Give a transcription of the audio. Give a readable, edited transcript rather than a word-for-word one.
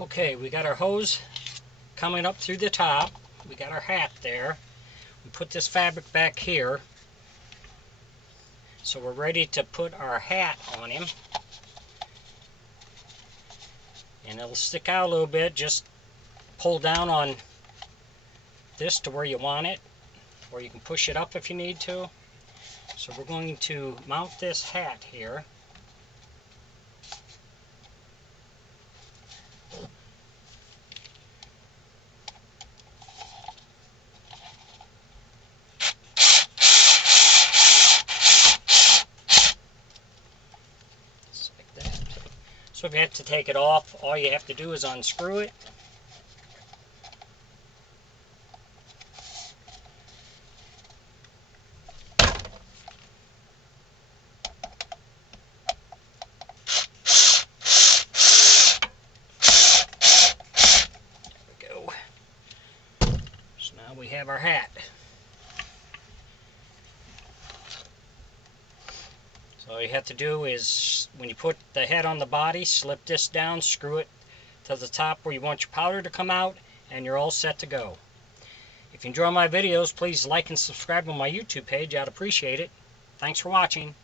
Okay, we got our hose coming up through the top. We got our hat there. We put this fabric back here. So we're ready to put our hat on him. And it'll stick out a little bit. Just pull down on this to where you want it, or you can push it up if you need to. So we're going to mount this hat here. Just like that. So if you have to take it off, all you have to do is unscrew it. So now we have our hat. So all you have to do is, when you put the head on the body, slip this down, screw it to the top where you want your powder to come out, and you're all set to go. If you enjoy my videos, please like and subscribe on my YouTube page. I'd appreciate it. Thanks for watching.